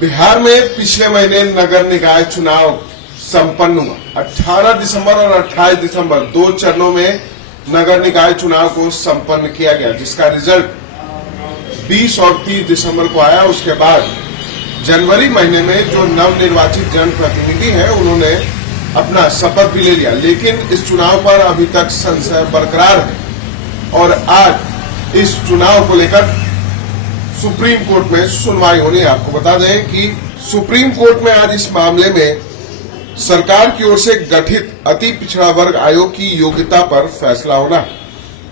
बिहार में पिछले महीने नगर निकाय चुनाव संपन्न हुआ। 18 दिसंबर और 28 दिसंबर दो चरणों में नगर निकाय चुनाव को संपन्न किया गया, जिसका रिजल्ट 20 और 30 दिसंबर को आया। उसके बाद जनवरी महीने में जो नवनिर्वाचित जनप्रतिनिधि हैं उन्होंने अपना शपथ भी ले लिया, लेकिन इस चुनाव पर अभी तक संशय बरकरार है और आज इस चुनाव को लेकर सुप्रीम कोर्ट में सुनवाई होनी है। आपको बता दें कि सुप्रीम कोर्ट में आज इस मामले में सरकार की ओर से गठित अति पिछड़ा वर्ग आयोग की योग्यता पर फैसला होना।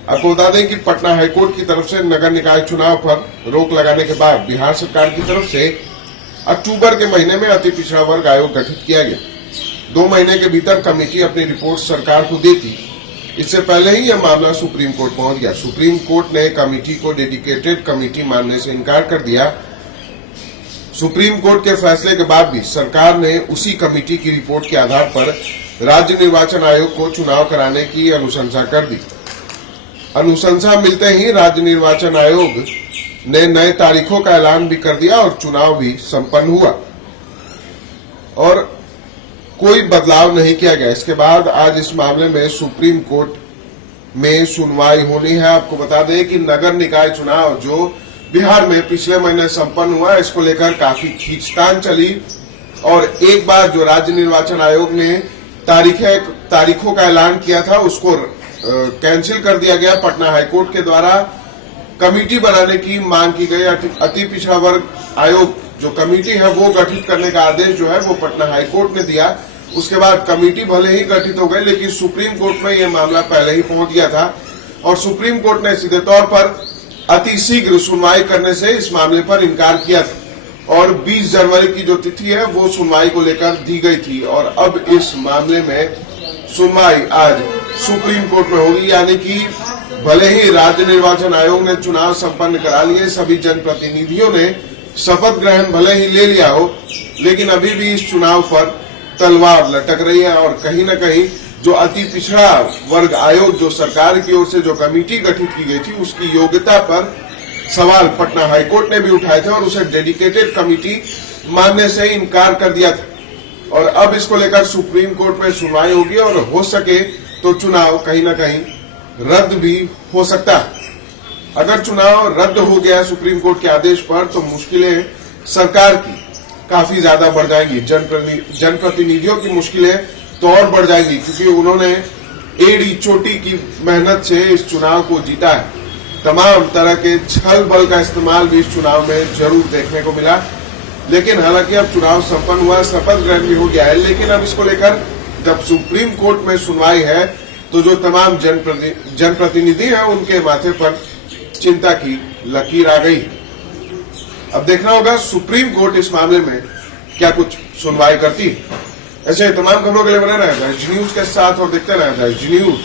आपको बता दें कि पटना हाईकोर्ट की तरफ से नगर निकाय चुनाव पर रोक लगाने के बाद बिहार सरकार की तरफ से अक्टूबर के महीने में अति पिछड़ा वर्ग आयोग गठित किया गया। 2 महीने के भीतर कमेटी अपनी रिपोर्ट सरकार को देती। इससे पहले ही यह मामला सुप्रीम कोर्ट पहुंच गया। सुप्रीम कोर्ट ने कमेटी को डेडिकेटेड कमेटी मानने से इनकार कर दिया। सुप्रीम कोर्ट के फैसले के बाद भी सरकार ने उसी कमेटी की रिपोर्ट के आधार पर राज्य निर्वाचन आयोग को चुनाव कराने की अनुशंसा कर दी। अनुशंसा मिलते ही राज्य निर्वाचन आयोग ने नए तारीखों का ऐलान भी कर दिया और चुनाव भी संपन्न हुआ और कोई बदलाव नहीं किया गया। इसके बाद आज इस मामले में सुप्रीम कोर्ट में सुनवाई होनी है। आपको बता दें कि नगर निकाय चुनाव जो बिहार में पिछले महीने संपन्न हुआ, इसको लेकर काफी खींचतान चली और एक बार जो राज्य निर्वाचन आयोग ने तारीखों का ऐलान किया था उसको कैंसिल कर दिया गया। पटना हाईकोर्ट के द्वारा कमेटी बनाने की मांग की गई। अति पिछड़ा वर्ग आयोग जो कमेटी है वो गठित करने का आदेश जो है वो पटना हाईकोर्ट ने दिया। उसके बाद कमेटी भले ही गठित हो गई, लेकिन सुप्रीम कोर्ट में यह मामला पहले ही पहुंच गया था और सुप्रीम कोर्ट ने सीधे तौर पर अति शीघ्र सुनवाई करने से इस मामले पर इनकार किया था और 20 जनवरी की जो तिथि है वो सुनवाई को लेकर दी गई थी और अब इस मामले में सुनवाई आज सुप्रीम कोर्ट में होगी। यानी कि भले ही राज्य निर्वाचन आयोग ने चुनाव संपन्न करा लिए, सभी जनप्रतिनिधियों ने शपथ ग्रहण भले ही ले लिया हो, लेकिन अभी भी इस चुनाव पर तलवार लटक रही है और कहीं न कहीं जो अति पिछड़ा वर्ग आयोग जो सरकार की ओर से जो कमेटी गठित की गई थी उसकी योग्यता पर सवाल पटना हाईकोर्ट ने भी उठाए थे और उसे डेडिकेटेड कमेटी मानने से इनकार कर दिया था और अब इसको लेकर सुप्रीम कोर्ट में सुनवाई होगी और हो सके तो चुनाव कहीं न कहीं रद्द भी हो सकता है। अगर चुनाव रद्द हो गया सुप्रीम कोर्ट के आदेश पर तो मुश्किलें सरकार की काफी ज्यादा बढ़ जाएंगी। जनप्रतिनिधियों की मुश्किलें तो और बढ़ जाएंगी, क्योंकि उन्होंने एड़ी चोटी की मेहनत से इस चुनाव को जीता है। तमाम तरह के छल बल का इस्तेमाल भी इस चुनाव में जरूर देखने को मिला, लेकिन हालांकि अब चुनाव संपन्न हुआ, शपथ ग्रहण भी हो गया है, लेकिन अब इसको लेकर जब सुप्रीम कोर्ट में सुनवाई है तो जो तमाम जनप्रतिनिधि हैं उनके माथे पर चिंता की लकीर आ गई। अब देखना होगा सुप्रीम कोर्ट इस मामले में क्या कुछ सुनवाई करती है। ऐसे तमाम खबरों के लिए बने रहें न्यूज के साथ और देखते रहें न्यूज।